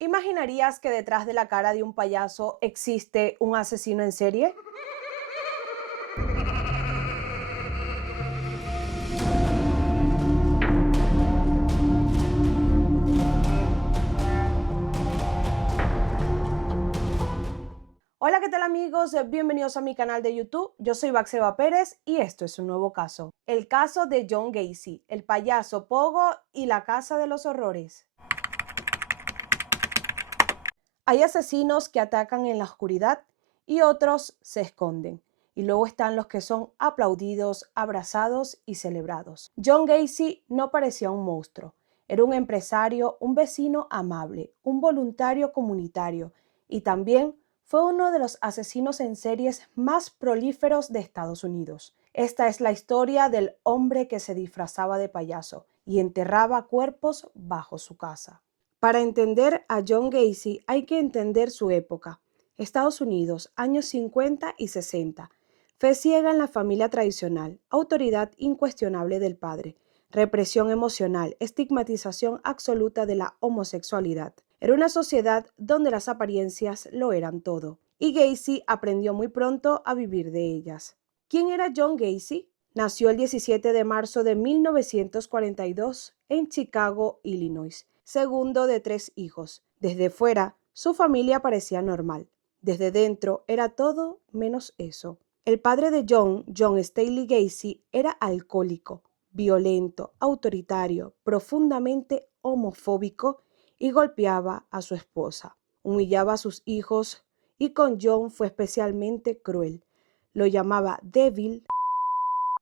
¿Imaginarías que detrás de la cara de un payaso existe un asesino en serie? Hola, ¿qué tal amigos? Bienvenidos a mi canal de YouTube. Yo soy Baxeba Pérez y esto es un nuevo caso. El caso de John Gacy, el payaso Pogo y la casa de los horrores. Hay asesinos que atacan en la oscuridad y otros se esconden. Y luego están los que son aplaudidos, abrazados y celebrados. John Gacy no parecía un monstruo. Era un empresario, un vecino amable, un voluntario comunitario y también fue uno de los asesinos en series más prolíferos de Estados Unidos. Esta es la historia del hombre que se disfrazaba de payaso y enterraba cuerpos bajo su casa. Para entender a John Gacy hay que entender su época. Estados Unidos, años 50 y 60. Fe ciega en la familia tradicional, autoridad incuestionable del padre, represión emocional, estigmatización absoluta de la homosexualidad. Era una sociedad donde las apariencias lo eran todo, y Gacy aprendió muy pronto a vivir de ellas. ¿Quién era John Gacy? Nació el 17 de marzo de 1942 en Chicago, Illinois, segundo de 3 hijos. Desde fuera, su familia parecía normal. Desde dentro era todo menos eso. El padre de John Staley Gacy, era alcohólico, violento, autoritario, profundamente homofóbico y golpeaba a su esposa. Humillaba a sus hijos y con John fue especialmente cruel. Lo llamaba débil,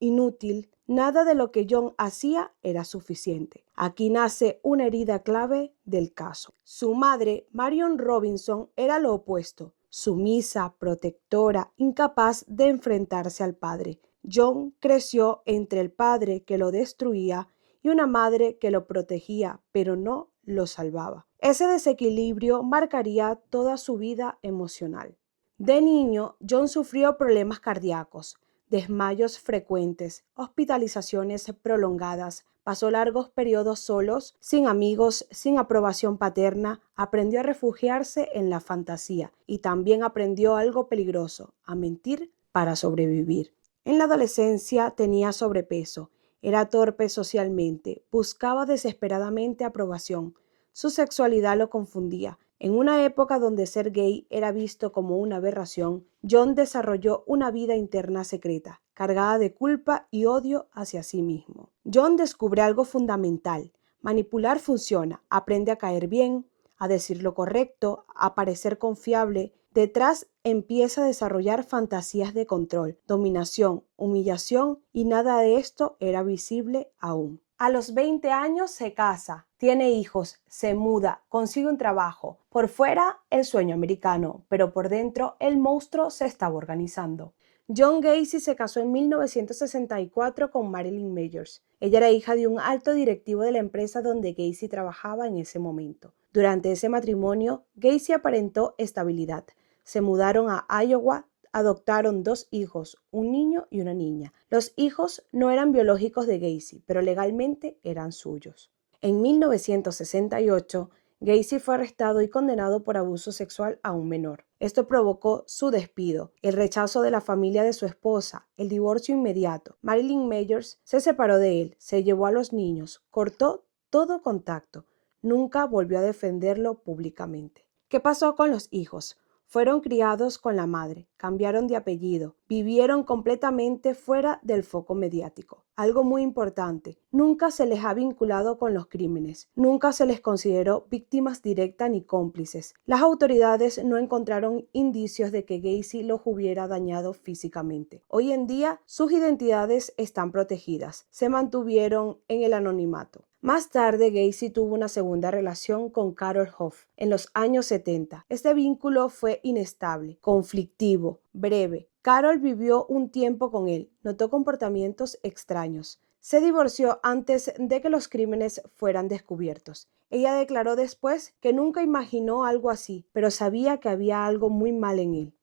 inútil, nada de lo que John hacía era suficiente. Aquí nace una herida clave del caso. Su madre, Marion Robinson, era lo opuesto, sumisa, protectora, incapaz de enfrentarse al padre. John creció entre el padre que lo destruía y una madre que lo protegía, pero no lo salvaba. Ese desequilibrio marcaría toda su vida emocional. De niño, John sufrió problemas cardíacos, desmayos frecuentes, hospitalizaciones prolongadas, pasó largos periodos solos, sin amigos, sin aprobación paterna, aprendió a refugiarse en la fantasía y también aprendió algo peligroso, a mentir para sobrevivir. En la adolescencia tenía sobrepeso, era torpe socialmente, buscaba desesperadamente aprobación. Su sexualidad lo confundía. En una época donde ser gay era visto como una aberración, John desarrolló una vida interna secreta, cargada de culpa y odio hacia sí mismo. John descubre algo fundamental. Manipular funciona, aprende a caer bien, a decir lo correcto, a parecer confiable. Detrás empieza a desarrollar fantasías de control, dominación, humillación y nada de esto era visible aún. A los 20 años se casa, tiene hijos, se muda, consigue un trabajo. Por fuera, el sueño americano, pero por dentro, el monstruo se estaba organizando. John Gacy se casó en 1964 con Marilyn Mayers. Ella era hija de un alto directivo de la empresa donde Gacy trabajaba en ese momento. Durante ese matrimonio, Gacy aparentó estabilidad. Se mudaron a Iowa, adoptaron 2 hijos, un niño y una niña. Los hijos no eran biológicos de Gacy, pero legalmente eran suyos. En 1968, Gacy fue arrestado y condenado por abuso sexual a un menor. Esto provocó su despido, el rechazo de la familia de su esposa, el divorcio inmediato. Marilyn Mayers se separó de él, se llevó a los niños, cortó todo contacto. Nunca volvió a defenderlo públicamente. ¿Qué pasó con los hijos? Fueron criados con la madre, cambiaron de apellido, vivieron completamente fuera del foco mediático. Algo muy importante, nunca se les ha vinculado con los crímenes, nunca se les consideró víctimas directas ni cómplices. Las autoridades no encontraron indicios de que Gacy los hubiera dañado físicamente. Hoy en día, sus identidades están protegidas, se mantuvieron en el anonimato. Más tarde, Gacy tuvo una segunda relación con Carol Hoff en los años 70. Este vínculo fue inestable, conflictivo, breve. Carol vivió un tiempo con él, notó comportamientos extraños. Se divorció antes de que los crímenes fueran descubiertos. Ella declaró después que nunca imaginó algo así, pero sabía que había algo muy mal en él.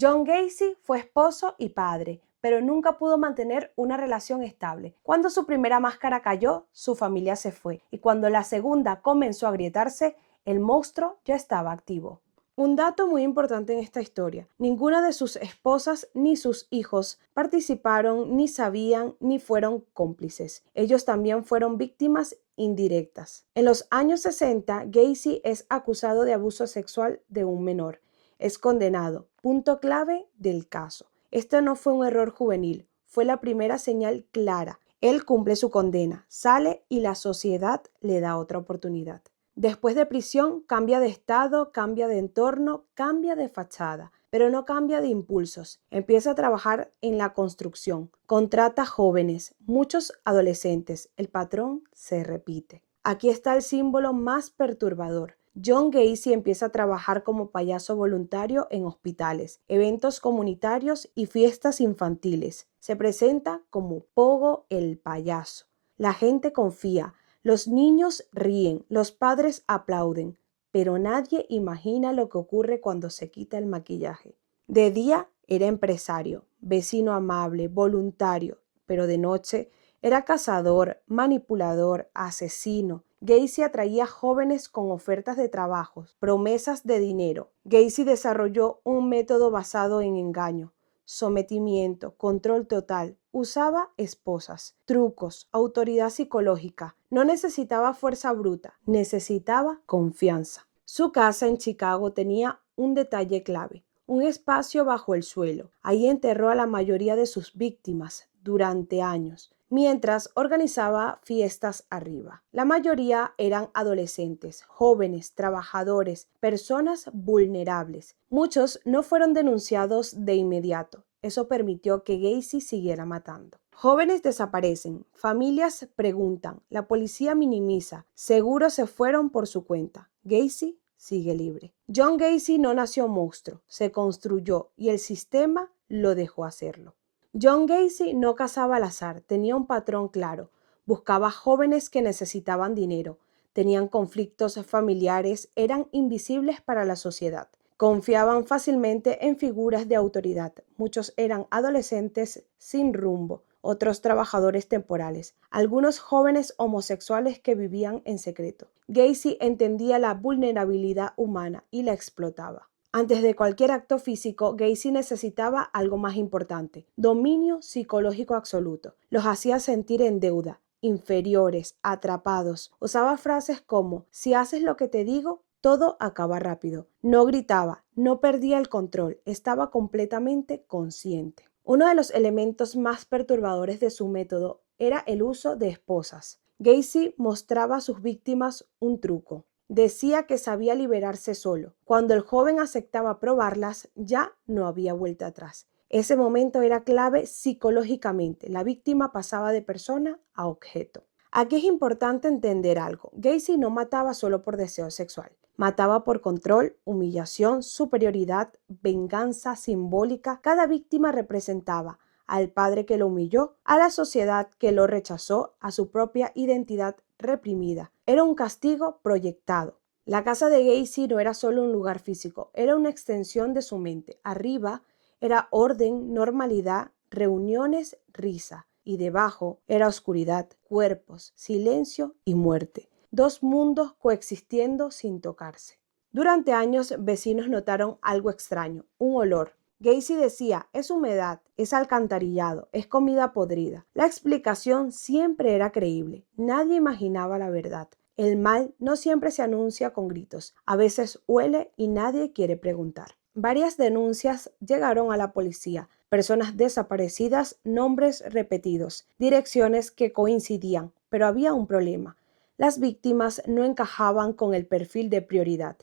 John Gacy fue esposo y padre, pero nunca pudo mantener una relación estable. Cuando su primera máscara cayó, su familia se fue, y cuando la segunda comenzó a agrietarse, El monstruo ya estaba activo. Un dato muy importante en esta historia: ninguna de sus esposas ni sus hijos participaron, ni sabían, ni fueron cómplices. Ellos también fueron víctimas indirectas. En los años 60, Gacy es acusado de abuso sexual de un menor. Es condenado. Punto clave del caso: este no fue un error juvenil, fue la primera señal clara. Él cumple su condena, sale y la sociedad le da otra oportunidad. Después de prisión, cambia de estado, cambia de entorno, cambia de fachada, pero no cambia de impulsos. Empieza a trabajar en la construcción, contrata jóvenes, muchos adolescentes. El patrón se repite. Aquí está el símbolo más perturbador. John Gacy empieza a trabajar como payaso voluntario en hospitales, eventos comunitarios y fiestas infantiles. Se presenta como Pogo el payaso. La gente confía. Los niños ríen, los padres aplauden, pero nadie imagina lo que ocurre cuando se quita el maquillaje. De día era empresario, vecino amable, voluntario, pero de noche era cazador, manipulador, asesino. Gacy atraía jóvenes con ofertas de trabajos, promesas de dinero. Gacy desarrolló un método basado en engaño, sometimiento, control total. Usaba esposas, trucos, autoridad psicológica. No necesitaba fuerza bruta, necesitaba confianza. Su casa en Chicago tenía un detalle clave: un espacio bajo el suelo. Ahí enterró a la mayoría de sus víctimas durante años, mientras organizaba fiestas arriba. La mayoría eran adolescentes, jóvenes, trabajadores, personas vulnerables. Muchos no fueron denunciados de inmediato. Eso permitió que Gacy siguiera matando. Jóvenes desaparecen, familias preguntan, la policía minimiza, seguro se fueron por su cuenta. Gacy sigue libre. John Gacy no nació monstruo, se construyó y el sistema lo dejó hacerlo. John Gacy no cazaba al azar, tenía un patrón claro. Buscaba jóvenes que necesitaban dinero, tenían conflictos familiares, eran invisibles para la sociedad. Confiaban fácilmente en figuras de autoridad. Muchos eran adolescentes sin rumbo, otros trabajadores temporales, algunos jóvenes homosexuales que vivían en secreto. Gacy entendía la vulnerabilidad humana y la explotaba. Antes de cualquier acto físico, Gacy necesitaba algo más importante: dominio psicológico absoluto. Los hacía sentir en deuda, inferiores, atrapados. Usaba frases como: si haces lo que te digo, todo acaba rápido. No gritaba, no perdía el control, estaba completamente consciente. Uno de los elementos más perturbadores de su método era el uso de esposas. Gacy mostraba a sus víctimas un truco. Decía que sabía liberarse solo. Cuando el joven aceptaba probarlas, ya no había vuelta atrás. Ese momento era clave psicológicamente. La víctima pasaba de persona a objeto. Aquí es importante entender algo: Gacy no mataba solo por deseo sexual. Mataba por control, humillación, superioridad, venganza simbólica. Cada víctima representaba al padre que lo humilló, a la sociedad que lo rechazó, a su propia identidad reprimida. Era un castigo proyectado. La casa de Gacy no era solo un lugar físico, era una extensión de su mente. Arriba era orden, normalidad, reuniones, risa. Y debajo era oscuridad, cuerpos, silencio y muerte. Dos mundos coexistiendo sin tocarse. Durante años, vecinos notaron algo extraño: un olor. Gacy decía: es humedad, es alcantarillado, es comida podrida. La explicación siempre era creíble. Nadie imaginaba la verdad. El mal no siempre se anuncia con gritos. A veces huele y nadie quiere preguntar. Varias denuncias llegaron a la policía: personas desaparecidas, nombres repetidos, direcciones que coincidían, pero había un problema: las víctimas no encajaban con el perfil de prioridad.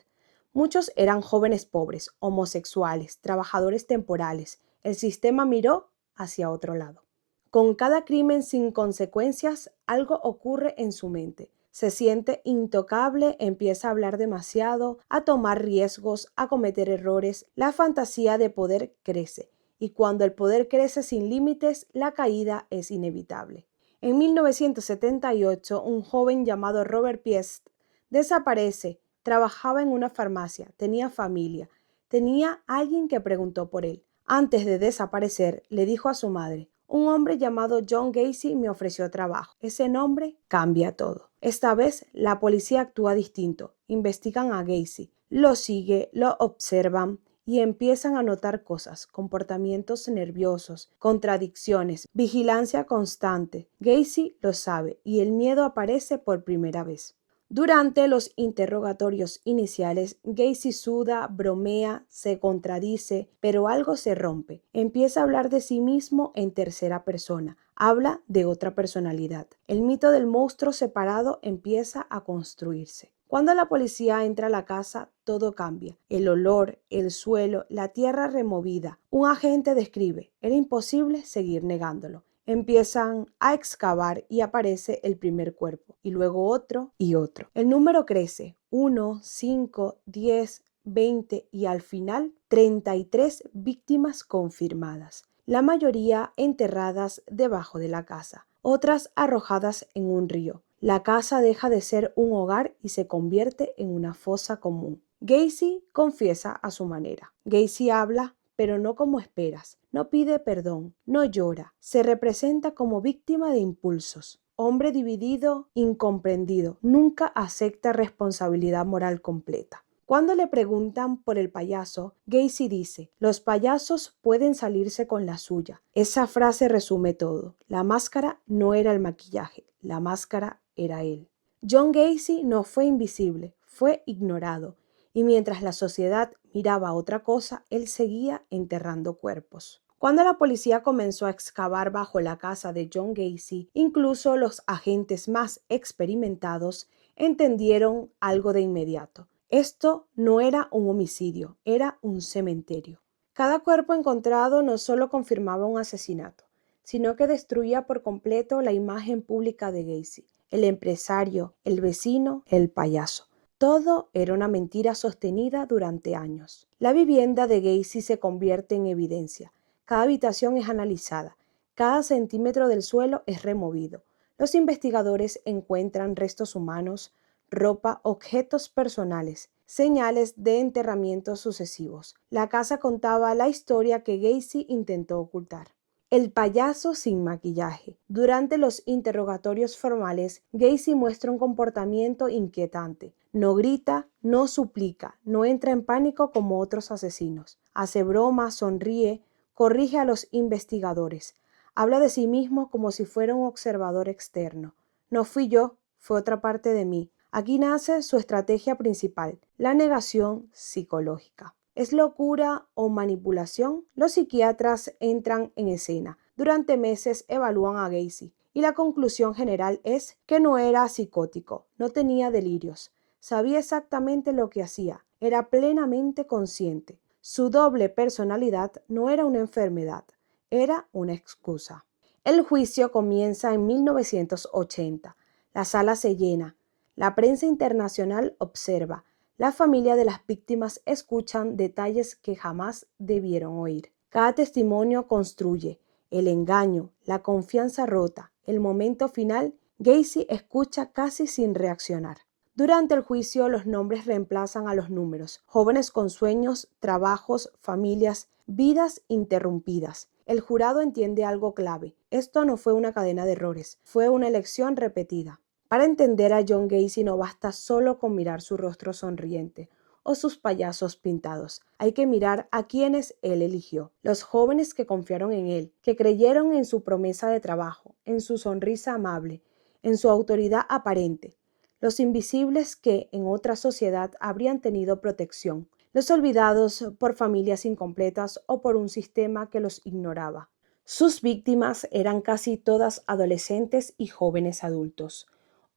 Muchos eran jóvenes pobres, homosexuales, trabajadores temporales. El sistema miró hacia otro lado. Con cada crimen sin consecuencias, algo ocurre en su mente. Se siente intocable, empieza a hablar demasiado, a tomar riesgos, a cometer errores. La fantasía de poder crece, y cuando el poder crece sin límites, la caída es inevitable. En 1978, un joven llamado Robert Piest desaparece. Trabajaba en una farmacia, tenía familia, tenía alguien que preguntó por él. Antes de desaparecer, le dijo a su madre: un hombre llamado John Gacy me ofreció trabajo. Ese nombre cambia todo. Esta vez la policía actúa distinto, investigan a Gacy, lo sigue, lo observan y empiezan a notar cosas, comportamientos nerviosos, contradicciones, vigilancia constante. Gacy lo sabe y el miedo aparece por primera vez. Durante los interrogatorios iniciales, Gacy suda, bromea, se contradice, pero algo se rompe. Empieza a hablar de sí mismo en tercera persona. Habla de otra personalidad. El mito del monstruo separado empieza a construirse. Cuando la policía entra a la casa, todo cambia. El olor, el suelo, la tierra removida. Un agente describe, era imposible seguir negándolo. Empiezan a excavar y aparece el primer cuerpo, y luego otro y otro. El número crece, 1, 5, 10, 20 y al final 33 víctimas confirmadas, la mayoría enterradas debajo de la casa, otras arrojadas en un río. La casa deja de ser un hogar y se convierte en una fosa común. Gacy confiesa a su manera. Gacy habla, pero no como esperas. No pide perdón, no llora. Se representa como víctima de impulsos. Hombre dividido, incomprendido. Nunca acepta responsabilidad moral completa. Cuando le preguntan por el payaso, Gacy dice, los payasos pueden salirse con la suya. Esa frase resume todo. La máscara no era el maquillaje, la máscara era él. John Gacy no fue invisible, fue ignorado, y mientras la sociedad miraba otra cosa, él seguía enterrando cuerpos. Cuando la policía comenzó a excavar bajo la casa de John Gacy, incluso los agentes más experimentados entendieron algo de inmediato. Esto no era un homicidio, era un cementerio. Cada cuerpo encontrado no solo confirmaba un asesinato, sino que destruía por completo la imagen pública de Gacy, el empresario, el vecino, el payaso. Todo era una mentira sostenida durante años. La vivienda de Gacy se convierte en evidencia. Cada habitación es analizada, cada centímetro del suelo es removido. Los investigadores encuentran restos humanos, ropa, objetos personales, señales de enterramientos sucesivos. La casa contaba la historia que Gacy intentó ocultar. El payaso sin maquillaje. Durante los interrogatorios formales, Gacy muestra un comportamiento inquietante. No grita, no suplica, no entra en pánico como otros asesinos. Hace bromas, sonríe, corrige a los investigadores. Habla de sí mismo como si fuera un observador externo. No fui yo, fue otra parte de mí. Aquí nace su estrategia principal, la negación psicológica. ¿Es locura o manipulación? Los psiquiatras entran en escena. Durante meses evalúan a Gacy y la conclusión general es que no era psicótico, no tenía delirios, sabía exactamente lo que hacía, era plenamente consciente. Su doble personalidad no era una enfermedad, era una excusa. El juicio comienza en 1980. La sala se llena. La prensa internacional observa. La familia de las víctimas escuchan detalles que jamás debieron oír. Cada testimonio construye el engaño, la confianza rota. El momento final, Gacy escucha casi sin reaccionar. Durante el juicio, los nombres reemplazan a los números. Jóvenes con sueños, trabajos, familias, vidas interrumpidas. El jurado entiende algo clave. Esto no fue una cadena de errores, fue una elección repetida. Para entender a John Gacy no basta solo con mirar su rostro sonriente o sus payasos pintados. Hay que mirar a quienes él eligió. Los jóvenes que confiaron en él, que creyeron en su promesa de trabajo, en su sonrisa amable, en su autoridad aparente. Los invisibles que en otra sociedad habrían tenido protección. Los olvidados por familias incompletas o por un sistema que los ignoraba. Sus víctimas eran casi todas adolescentes y jóvenes adultos.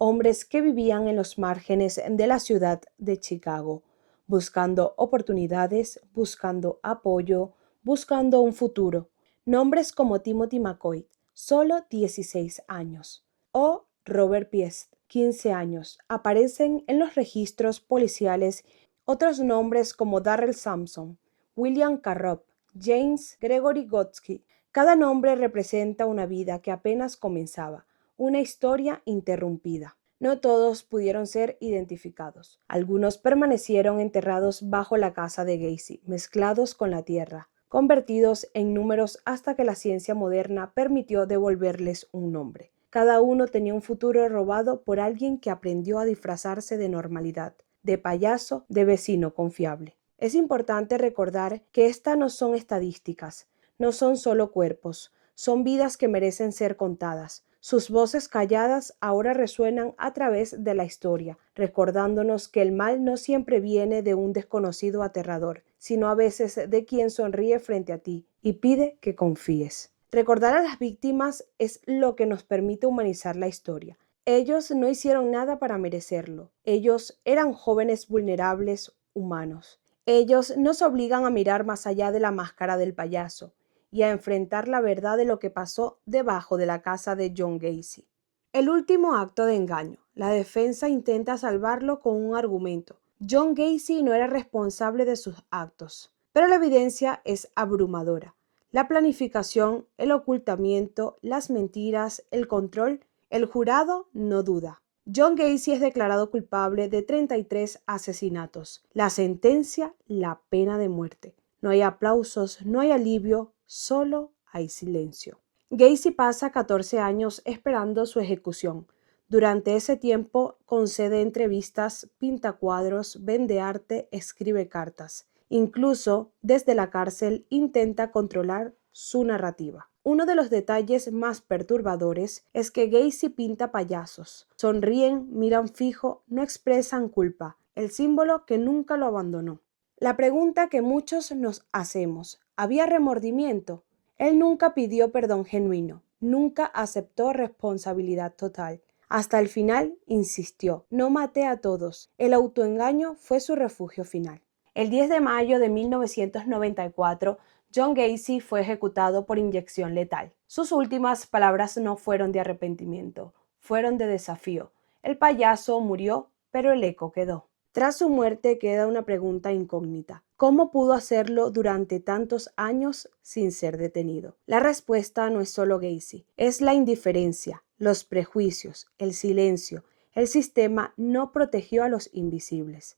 Hombres que vivían en los márgenes de la ciudad de Chicago, buscando oportunidades, buscando apoyo, buscando un futuro. Nombres como Timothy McCoy, solo 16 años, o Robert Piest, 15 años, aparecen en los registros policiales. Otros nombres como Darrell Sampson, William Carrup, James Gregory Gotsky. Cada nombre representa una vida que apenas comenzaba, una historia interrumpida. No todos pudieron ser identificados. Algunos permanecieron enterrados bajo la casa de Gacy, mezclados con la tierra, convertidos en números hasta que la ciencia moderna permitió devolverles un nombre. Cada uno tenía un futuro robado por alguien que aprendió a disfrazarse de normalidad, de payaso, de vecino confiable. Es importante recordar que estas no son estadísticas, no son solo cuerpos, son vidas que merecen ser contadas. Sus voces calladas ahora resuenan a través de la historia, recordándonos que el mal no siempre viene de un desconocido aterrador, sino a veces de quien sonríe frente a ti y pide que confíes. Recordar a las víctimas es lo que nos permite humanizar la historia. Ellos no hicieron nada para merecerlo. Ellos eran jóvenes vulnerables humanos. Ellos nos obligan a mirar más allá de la máscara del payaso y a enfrentar la verdad de lo que pasó debajo de la casa de John Gacy. El último acto de engaño. La defensa intenta salvarlo con un argumento. John Gacy no era responsable de sus actos, pero la evidencia es abrumadora. La planificación, el ocultamiento, las mentiras, el control, el jurado no duda. John Gacy es declarado culpable de 33 asesinatos. La sentencia, la pena de muerte. No hay aplausos, no hay alivio, solo hay silencio. Gacy pasa 14 años esperando su ejecución. Durante ese tiempo concede entrevistas, pinta cuadros, vende arte, escribe cartas. Incluso desde la cárcel intenta controlar su narrativa. Uno de los detalles más perturbadores es que Gacy pinta payasos. Sonríen, miran fijo, no expresan culpa, el símbolo que nunca lo abandonó. La pregunta que muchos nos hacemos, ¿había remordimiento? Él nunca pidió perdón genuino, nunca aceptó responsabilidad total. Hasta el final insistió, no maté a todos. El autoengaño fue su refugio final. El 10 de mayo de 1994, John Gacy fue ejecutado por inyección letal. Sus últimas palabras no fueron de arrepentimiento, fueron de desafío. El payaso murió, pero el eco quedó. Tras su muerte queda una pregunta incógnita. ¿Cómo pudo hacerlo durante tantos años sin ser detenido? La respuesta no es solo Gacy, es la indiferencia, los prejuicios, el silencio. El sistema no protegió a los invisibles.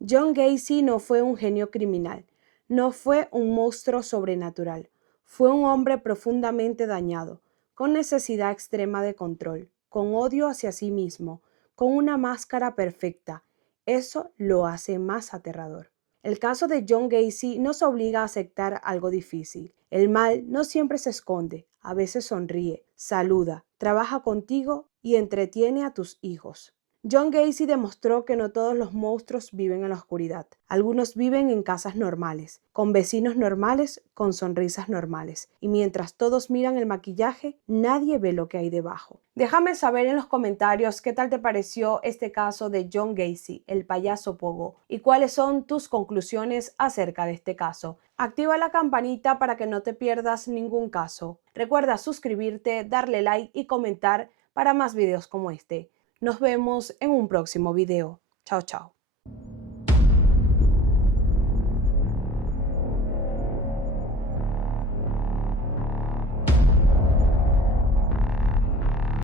John Gacy no fue un genio criminal, no fue un monstruo sobrenatural, fue un hombre profundamente dañado, con necesidad extrema de control, con odio hacia sí mismo, con una máscara perfecta. Eso lo hace más aterrador. El caso de John Gacy nos obliga a aceptar algo difícil. El mal no siempre se esconde, a veces sonríe, saluda, trabaja contigo y entretiene a tus hijos. John Gacy demostró que no todos los monstruos viven en la oscuridad. Algunos viven en casas normales, con vecinos normales, con sonrisas normales. Y mientras todos miran el maquillaje, nadie ve lo que hay debajo. Déjame saber en los comentarios qué tal te pareció este caso de John Gacy, el payaso Pogo, y cuáles son tus conclusiones acerca de este caso. Activa la campanita para que no te pierdas ningún caso. Recuerda suscribirte, darle like y comentar para más videos como este. Nos vemos en un próximo video. Chao, chao.